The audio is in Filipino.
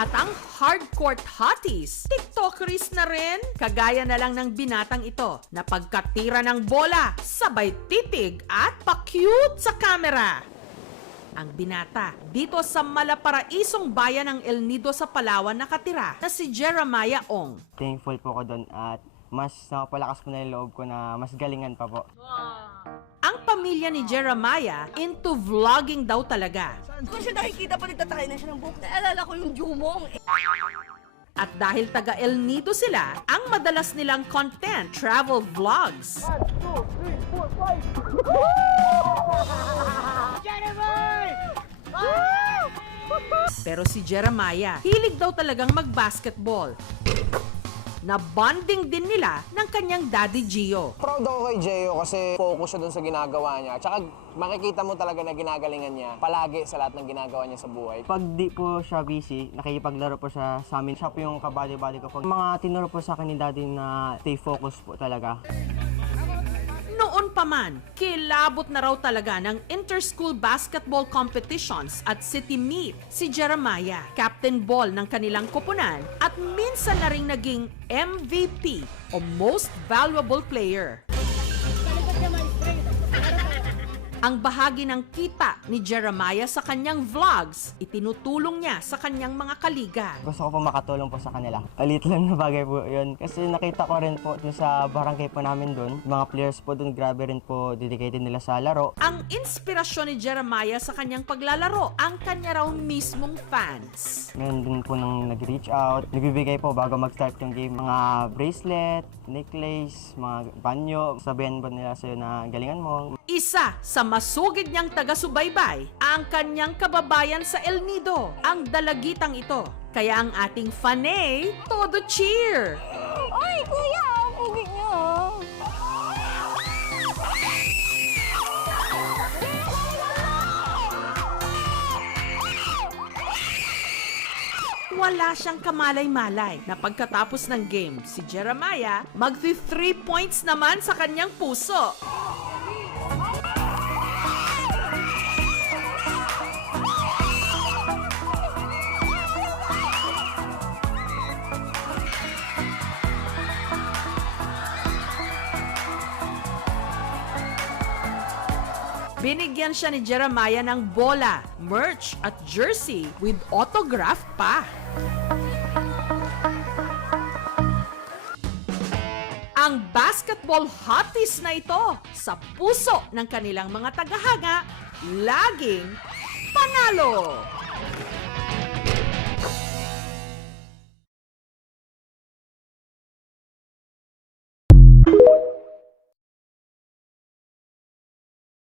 At ang hardcourt hotties, tiktokeries na rin. Kagaya na lang ng binatang ito na pagkatira ng bola, sabay titig at pa-cute sa camera. Ang binata dito sa malaparaisong bayan ng El Nido sa Palawan nakatira na si Jeremiah Ong. Thankful po ko doon at mas napalakas ko na yung loob ko na mas galingan pa po. Ang pamilya ni Jeremiah into vlogging daw talaga. Kung siya nakikita pa, nagtatry na siya ng buhok. Naalala ko yung Jumong. At dahil taga El Nido sila, ang madalas nilang content, travel vlogs. 1, 2, 3, 4, 5. Pero si Jeremiah, hilig daw talagang mag-basketball. Na bonding din nila ng kanyang daddy Gio. Proud ako kay Gio kasi focus siya dun sa ginagawa niya. Tsaka makikita mo talaga na ginagalingan niya palagi sa lahat ng ginagawa niya sa buhay. Pag di po siya busy, nakikipaglaro po siya sa amin. Siya po yung kabali-bali ko po. Mga tinuro po sa akin ni daddy na stay focused po talaga. Noon pa man, kilabot na raw talaga ng inter-school basketball competitions at city meet si Jeremiah, captain ball ng kanilang koponan at minsan na ring naging MVP o Most Valuable Player. Ang bahagi ng kita ni Jeremiah sa kanyang vlogs, itinutulong niya sa kanyang mga kaliga. Gusto ko po makatulong po sa kanila. Alit lang na bagay po yun. Kasi nakita ko rin po dun sa barangay po namin dun. Mga players po dun, grabe rin po dedicated nila sa laro. Ang inspirasyon ni Jeremiah sa kanyang paglalaro, ang kanya raw mismong fans. Meron din po nang nag-reach out. Nagbibigay po bago mag-start yung game. Mga bracelet, necklace, mga banyo. Sabihan po nila sa'yo na galingan mo. Isa sa masugid niyang taga-subaybay, ang kanyang kababayan sa El Nido, ang dalagitang ito. Kaya ang ating fanay, todo cheer! Ay, kuya! Ang pugi niyo! Wala siyang kamalay-malay na pagkatapos ng game, si Jeremiah magti 3 points naman sa kanyang puso. Binigyan siya ni Jeremiah ng bola, merch at jersey with autograph pa. Ang basketball hotties na ito sa puso ng kanilang mga tagahanga, laging panalo!